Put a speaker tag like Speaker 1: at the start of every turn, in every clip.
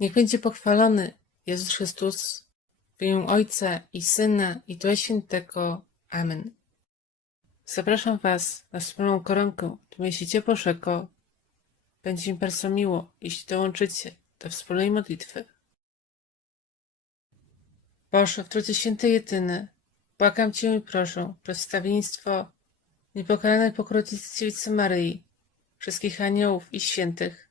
Speaker 1: Niech będzie pochwalony Jezus Chrystus w imię Ojca i Syna i Ducha Świętego. Amen. Zapraszam Was na wspólną koronkę w mieście Bożego. Będzie mi bardzo miło, jeśli dołączycie do wspólnej modlitwy. Boże, w Trójcy Świętej Jedyny, błagam Cię i proszę, przedstawieństwo niepokalanej pokrowicy Dziewicy Maryi, wszystkich aniołów i świętych,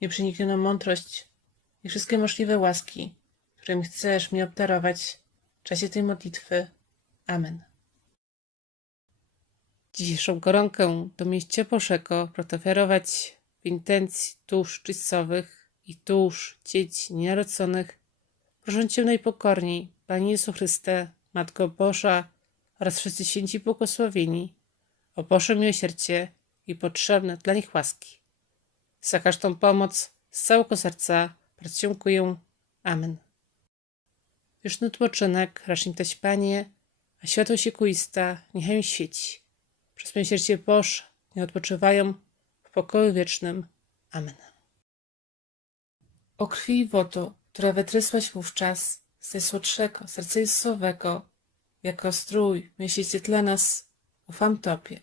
Speaker 1: nieprzeniknioną mądrość i wszystkie możliwe łaski, którymi chcesz mi obdarować w czasie tej modlitwy. Amen. Dzisiejszą koronkę do mieścia Bożego protoferować w intencji dusz czystowych i dusz dzieci nienarodzonych. Proszę Cię najpokorniej, Panie Jezu Chryste, Matko Boża oraz wszyscy święci błogosławieni, o Boże miłosierdzie i potrzebne dla nich łaski. Za każdą pomoc z całego serca bardzo dziękuję. Amen. Wieczny odpoczynek racz im dać Panie, a światło siekuista niechaj świeci. Przez miłosierdzie Boże nie odpoczywają w pokoju wiecznym. Amen. O krwi i wodo, która wytrysłaś wówczas z najsłodszego serca Jezusowego, jako strój miesięcy dla nas, ufam Tobie.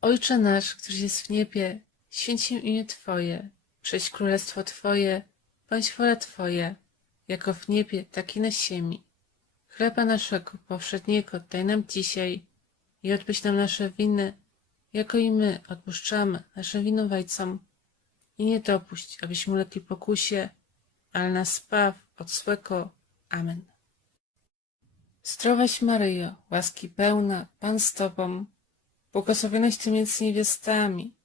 Speaker 1: Ojcze nasz, któryś jest w niebie, święć się imię Twoje, przyjdź królestwo Twoje, bądź wola Twoja, jako w niebie, tak i na ziemi. Chleba naszego powszedniego daj nam dzisiaj i odpuść nam nasze winy, jako i my odpuszczamy naszym winowajcom. I nie dopuść, abyśmy ulegli pokusie, ale nas spaw od złego. Amen. Zdrowaś Maryjo, łaski pełna, Pan z Tobą, błogosławionaś Ty między niewiastami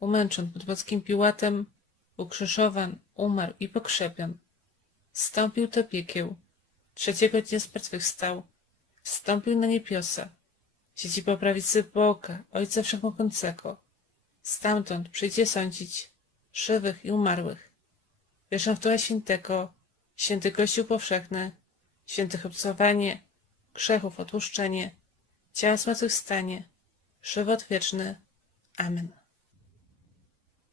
Speaker 1: umęczon pod Włockim Piłatem, ukrzyżowan, umarł i pokrzepion. Stąpił do piekieł, trzeciego dnia zmartwychwstał, wstąpił na niebiosa, siedzi po prawicy Boga, Ojca Wszechmogącego. Stamtąd przyjdzie sądzić żywych i umarłych. Wierzę w Ducha Świętego, święty Kościół powszechny, świętych obcowanie, grzechów odłuszczenie, ciała zmartwychwstanie, żywot wieczny. Amen.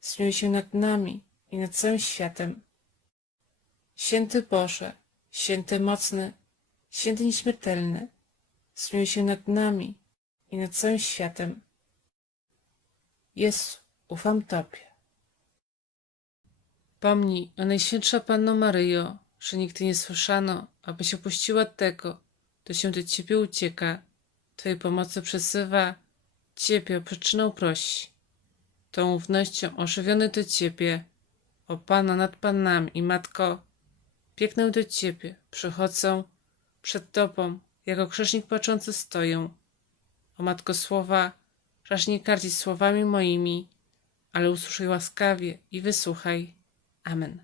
Speaker 1: zmiłuj się nad nami i nad całym światem. Święty Boże, święty mocny, święty nieśmiertelny, zmiłuj się nad nami i nad całym światem. Jezu, ufam Tobie. Pomnij, o Najświętsza Panno Maryjo, że nigdy nie słyszano, abyś opuściła tego, kto się do Ciebie ucieka, Twojej pomocy przesywa, Ciebie o przyczynę prosi. Tą ufnością ożywiony do Ciebie, o Pana nad Panami Matko, biegnę do Ciebie, przychodzę przed Tobą, jako krzyżnik płaczący stoję. O Matko Słowa, raż nie kardzić słowami moimi, ale usłyszaj łaskawie i wysłuchaj. Amen.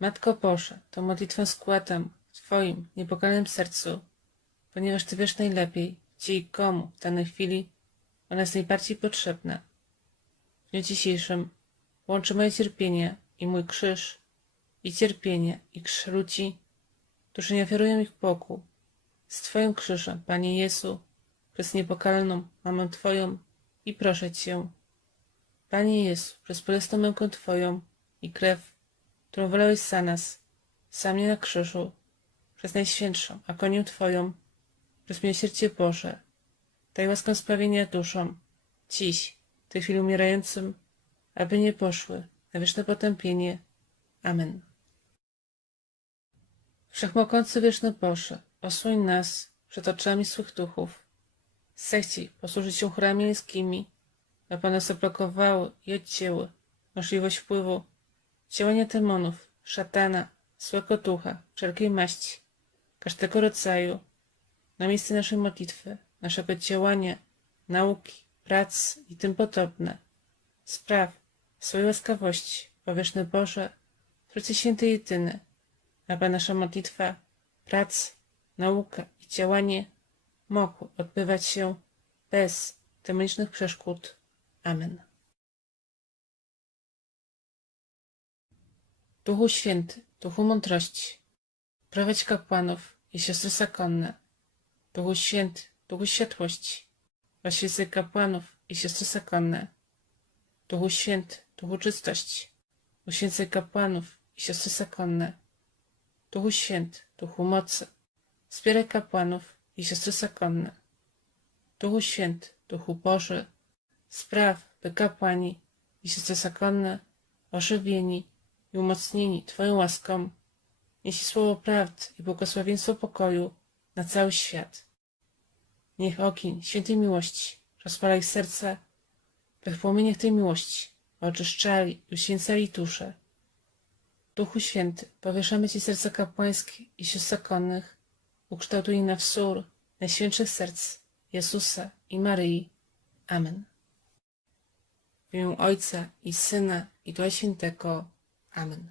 Speaker 1: Matko Boże, tą modlitwę składam w Twoim niepokalanym sercu, ponieważ Ty wiesz najlepiej, gdzie i komu w danej chwili ona jest najbardziej potrzebna. W dniu dzisiejszym łączy moje cierpienie i mój krzyż, i cierpienie, i krzyż ludzi, którzy nie ofiarują ich Bogu, z Twoim krzyżem, Panie Jezu, przez niepokalną Mamę Twoją i proszę Cię, Panie Jezu, przez bolesną mękę Twoją i krew, którą wylałeś za nas, za mnie na krzyżu, przez Najświętszą agonię Twoją, przez miłosierdzie Boże, daj łaskę sprawienia duszom, dziś, w tej chwili umierającym, aby nie poszły na wieczne potępienie. Amen. Wszechmogący wieczny Boże, osłoń nas przed oczami złych duchów. Zechciej posłużyć się chórami anielskimi, aby one zablokowały i odcięły możliwość wpływu działania demonów, szatana, złego ducha, wszelkiej maści, każdego rodzaju, na miejsce naszej modlitwy, naszego działania, nauki, prac i tym podobne. Spraw swojej łaskawości, powieszny Boże, Trójcy Święty Jedyny, aby nasza modlitwa, prac, nauka i działanie mogły odbywać się bez demonicznych przeszkód. Amen. Duchu Święty, Duchu Mądrości, prowadź kapłanów i siostry zakonne. Duchu Święty, Duchu Światłości, oświecaj kapłanów i siostry zakonne. Duchu Święty, Duchu Czystości, uświęcaj kapłanów i siostry zakonne. Duchu Święty, Duchu Mocy, wspieraj kapłanów i siostry zakonne. Duchu Święty, Duchu Boży, spraw, by kapłani i siostry zakonne, ożywieni i umocnieni Twoją łaską, nieśli słowo prawdy i błogosławieństwo pokoju na cały świat. Niech ogień świętej miłości rozpala ich serca, by w płomieniach tej miłości oczyszczali i uświęcali dusze. Duchu Święty, powieszamy Ci serca kapłańskie i sióstr ukształtuj na wzór najświętszych serc Jezusa i Maryi. Amen. W imię Ojca i Syna i Ducha Świętego. Amen.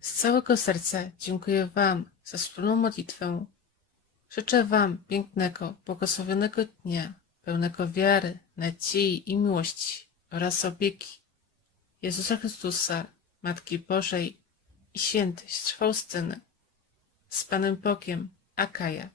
Speaker 1: Z całego serca dziękuję Wam za wspólną modlitwę. Życzę Wam pięknego, błogosławionego dnia, pełnego wiary, nadziei i miłości oraz opieki Jezusa Chrystusa, Matki Bożej i świętej Faustyny. Z Panem Bogiem, Akaja.